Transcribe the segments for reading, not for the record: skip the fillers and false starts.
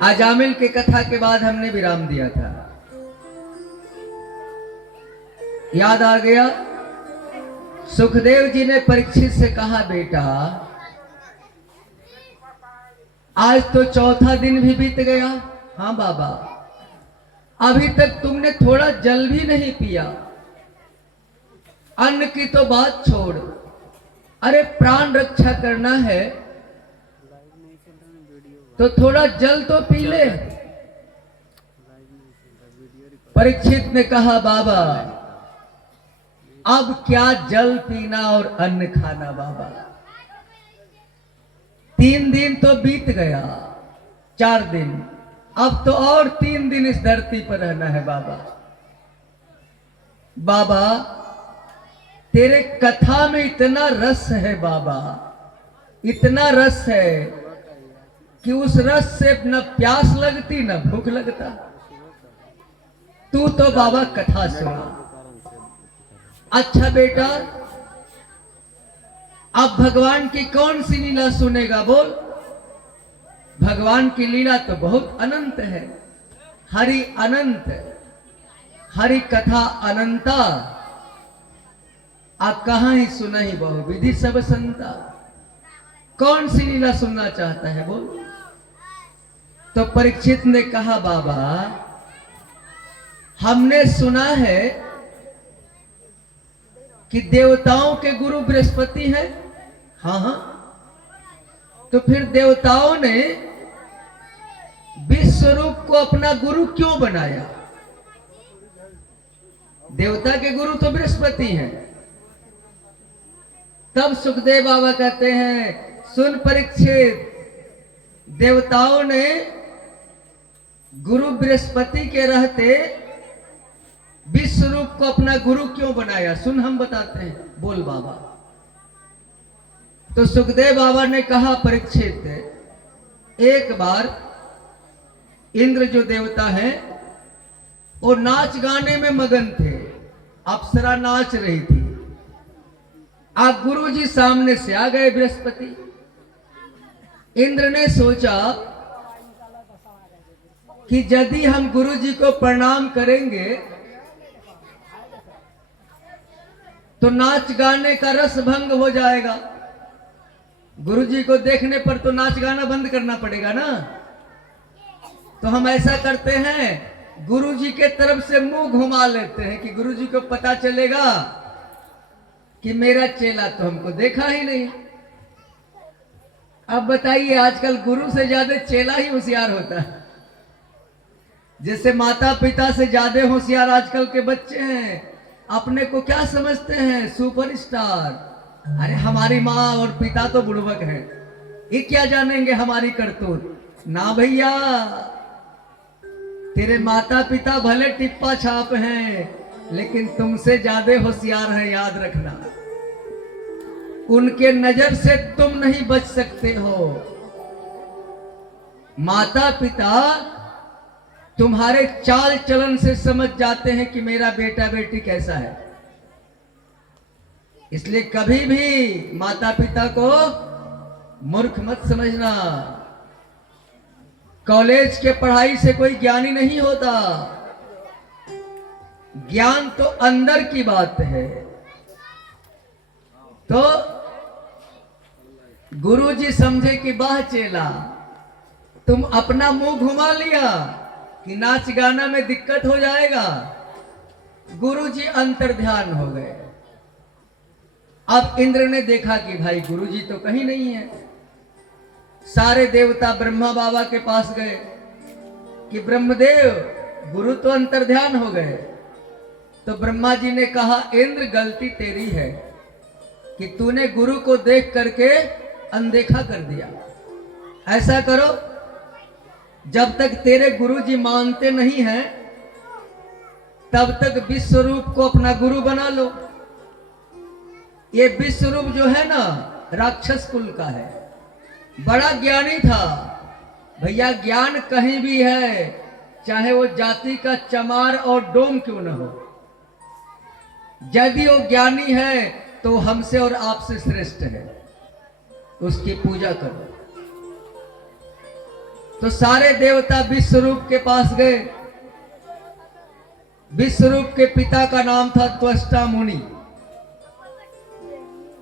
अजामिल की कथा के बाद हमने विराम दिया था। याद आ गया, सुखदेव जी ने परीक्षित से कहा, बेटा आज तो चौथा दिन भी बीत गया। हाँ बाबा, अभी तक तुमने थोड़ा जल भी नहीं पिया। अन्न की तो बात छोड़, अरे प्राण रक्षा करना है तो थोड़ा जल तो पी ले। परीक्षित ने कहा, बाबा अब क्या जल पीना और अन्न खाना बाबा, 3 दिन तो बीत गया, 4 दिन, अब तो और 3 दिन इस धरती पर रहना है बाबा। बाबा तेरे कथा में इतना रस है बाबा, इतना रस है कि उस रस से न प्यास लगती न भूख लगता। तू तो बाबा कथा सुना। अच्छा बेटा, अब भगवान की कौन सी लीला सुनेगा बोल। भगवान की लीला तो बहुत अनंत है, हरि अनंत, हरि कथा अनंता। आप कहां ही सुना ही बहु विधि सब संता। कौन सी लीला सुनना चाहता है बोल। तो परीक्षित ने कहा, बाबा हमने सुना है कि देवताओं के गुरु बृहस्पति हैं। हाँ हाँ, तो फिर देवताओं ने विश्वरूप को अपना गुरु क्यों बनाया। देवता के गुरु तो बृहस्पति हैं। तब सुखदेव बाबा कहते हैं, सुन परीक्षित, देवताओं ने गुरु बृहस्पति के रहते विश्वरूप को अपना गुरु क्यों बनाया, सुन हम बताते हैं, बोल बाबा। तो सुखदेव बाबा ने कहा, परीक्षित एक बार इंद्र जो देवता है वो नाच गाने में मगन थे, अप्सरा नाच रही थी। आप गुरु जी सामने से आ गए बृहस्पति। इंद्र ने सोचा कि यदि हम गुरु जी को प्रणाम करेंगे तो नाच गाने का रस भंग हो जाएगा। गुरु जी को देखने पर तो नाच गाना बंद करना पड़ेगा ना। तो हम ऐसा करते हैं, गुरु जी के तरफ से मुंह घुमा लेते हैं कि गुरु जी को पता चलेगा कि मेरा चेला तो हमको देखा ही नहीं। अब बताइए, आजकल गुरु से ज्यादा चेला ही होशियार होता है। जैसे माता पिता से ज्यादा होशियार आजकल के बच्चे हैं। अपने को क्या समझते हैं, सुपरस्टार। अरे हमारी माँ और पिता तो बुड़बक हैं, ये क्या जानेंगे हमारी करतूत। ना भैया, तेरे माता पिता भले टिप्पा छाप हैं लेकिन तुमसे ज्यादा होशियार है, याद रखना। उनके नजर से तुम नहीं बच सकते हो। माता पिता तुम्हारे चाल चलन से समझ जाते हैं कि मेरा बेटा बेटी कैसा है। इसलिए कभी भी माता पिता को मूर्ख मत समझना। कॉलेज के पढ़ाई से कोई ज्ञानी नहीं होता। ज्ञान तो अंदर की बात है। तो गुरु जी समझे कि वाह चेला, तुम अपना मुंह घुमा लिया कि नाच गाना में दिक्कत हो जाएगा। गुरु जी अंतर्ध्यान हो गए। अब इंद्र ने देखा कि भाई गुरु जी तो कहीं नहीं है। सारे देवता ब्रह्मा बाबा के पास गए कि ब्रह्मदेव, गुरु तो अंतर्ध्यान हो गए। तो ब्रह्मा जी ने कहा, इंद्र गलती तेरी है कि तूने गुरु को देख करके अनदेखा कर दिया। ऐसा करो, जब तक तेरे गुरु जी मानते नहीं हैं तब तक विश्वरूप को अपना गुरु बना लो। ये विश्वरूप जो है ना, राक्षस कुल का है, बड़ा ज्ञानी था। भैया ज्ञान कहीं भी है, चाहे वो जाति का चमार और डोम क्यों न हो। यदि वो ज्ञानी है तो हमसे और आपसे श्रेष्ठ है, उसकी पूजा करो। तो सारे देवता विश्वरूप के पास गए। विश्वरूप के पिता का नाम था त्वष्टा मुनि।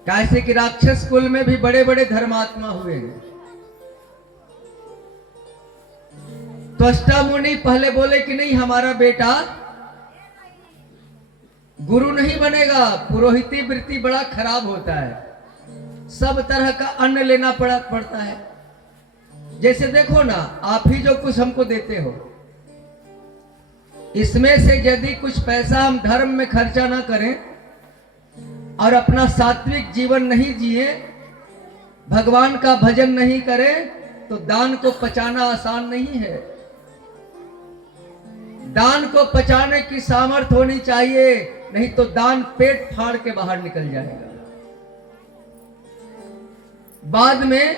कैसे कि राक्षस कुल में भी बड़े बड़े धर्मात्मा हुए हैं। त्वष्टा मुनि पहले बोले कि नहीं, हमारा बेटा गुरु नहीं बनेगा, पुरोहिती वृत्ति बड़ा खराब होता है, सब तरह का अन्न लेना पड़ता है। जैसे देखो ना, आप ही जो कुछ हमको देते हो, इसमें से यदि कुछ पैसा हम धर्म में खर्चा ना करें और अपना सात्विक जीवन नहीं जिए, भगवान का भजन नहीं करें, तो दान को पचाना आसान नहीं है। दान को पचाने की सामर्थ्य होनी चाहिए, नहीं तो दान पेट फाड़ के बाहर निकल जाएगा। बाद में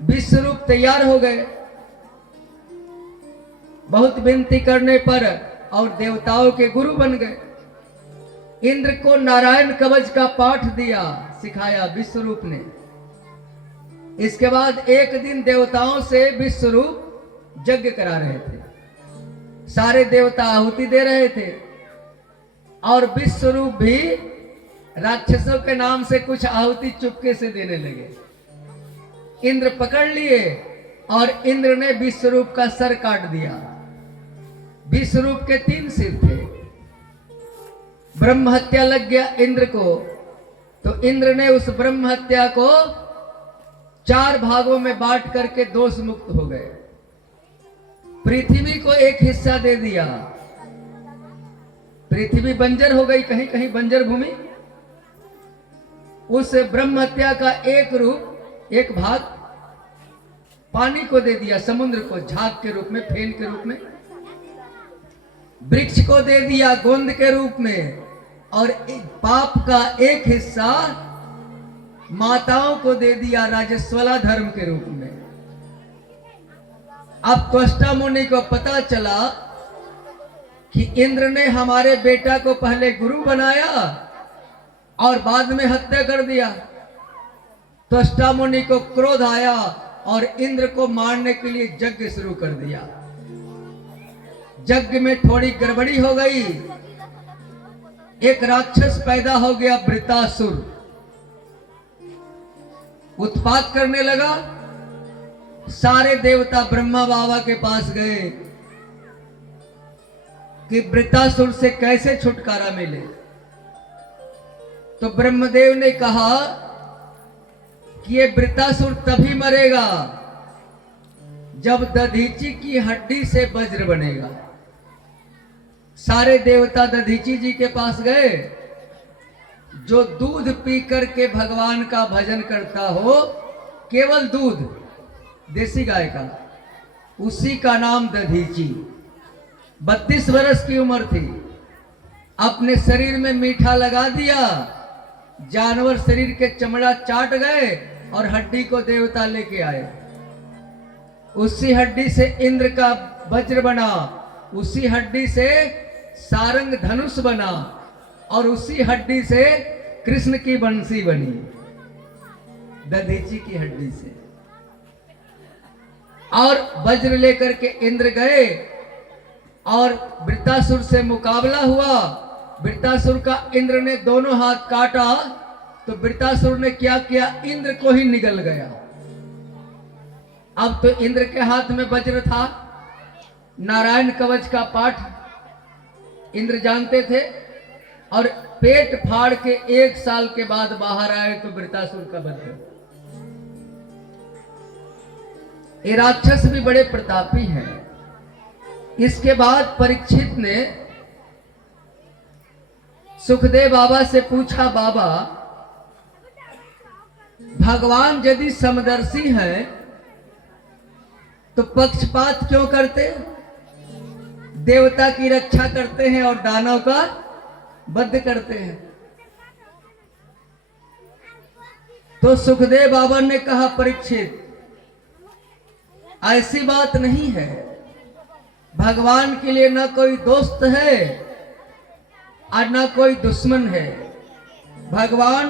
विश्वरूप तैयार हो गए। बहुत विनती करने पर और देवताओं के गुरु बन गए। इंद्र को नारायण कवच का पाठ दिया, सिखाया विश्वरूप ने। इसके बाद एक दिन देवताओं से विश्वरूप यज्ञ करा रहे थे। सारे देवता आहुति दे रहे थे और विश्वरूप भी राक्षसों के नाम से कुछ आहुति चुपके से देने लगे। इंद्र पकड़ लिए और इंद्र ने विश्वरूप का सर काट दिया। विश्वरूप के 3 सिर थे। ब्रह्म हत्या लग गया इंद्र को, तो इंद्र ने उस ब्रह्म हत्या को 4 भागों में बांट करके दोष मुक्त हो गए। पृथ्वी को एक हिस्सा दे दिया। पृथ्वी बंजर हो गई, कहीं कहीं बंजर भूमि। उस ब्रह्म हत्या का एक भाग पानी को दे दिया, समुद्र को, झाग के रूप में, फेन के रूप में। वृक्ष को दे दिया गोंद के रूप में, और पाप का एक हिस्सा माताओं को दे दिया राजस्वला धर्म के रूप में। अब त्वष्टा मुनि को पता चला कि इंद्र ने हमारे बेटा को पहले गुरु बनाया और बाद में हत्या कर दिया। त्वष्टा मुनि को क्रोध आया और इंद्र को मारने के लिए यज्ञ शुरू कर दिया। यज्ञ में थोड़ी गड़बड़ी हो गई। एक राक्षस पैदा हो गया, वृतासुर। उत्पात करने लगा। सारे देवता ब्रह्मा बाबा के पास गए कि वृतासुर से कैसे छुटकारा मिले। तो ब्रह्मदेव ने कहा कि ये वृतासुर तभी मरेगा जब दधीची की हड्डी से वज्र बनेगा। सारे देवता दधीची जी के पास गए। जो दूध पी करके भगवान का भजन करता हो, केवल दूध, देसी गाय का, उसी का नाम दधीची। 32 वर्ष की उम्र थी। अपने शरीर में मीठा लगा दिया, जानवर शरीर के चमड़ा चाट गए और हड्डी को देवता लेके आए। उसी हड्डी से इंद्र का वज्र बना, उसी हड्डी से सारंग धनुष बना, और उसी हड्डी से कृष्ण की बंसी बनी, दधीची की हड्डी से। और वज्र लेकर के इंद्र गए और वृत्तासुर से मुकाबला हुआ। वृत्तासुर का इंद्र ने दोनों हाथ काटा, तो वृत्तासुर ने क्या किया, इंद्र को ही निगल गया। अब तो इंद्र के हाथ में वज्र था, नारायण कवच का पाठ इंद्र जानते थे, और पेट फाड़ के 1 साल के बाद बाहर आए तो वृत्तासुर का वध हो। ये राक्षस भी बड़े प्रतापी हैं। इसके बाद परीक्षित ने सुखदेव बाबा से पूछा, बाबा भगवान यदि समदर्शी हैं तो पक्षपात क्यों करते? देवता की रक्षा करते हैं और दानव का वध करते हैं। तो सुखदेव बाबा ने कहा, परीक्षित ऐसी बात नहीं है। भगवान के लिए ना कोई दोस्त है और ना कोई दुश्मन है। भगवान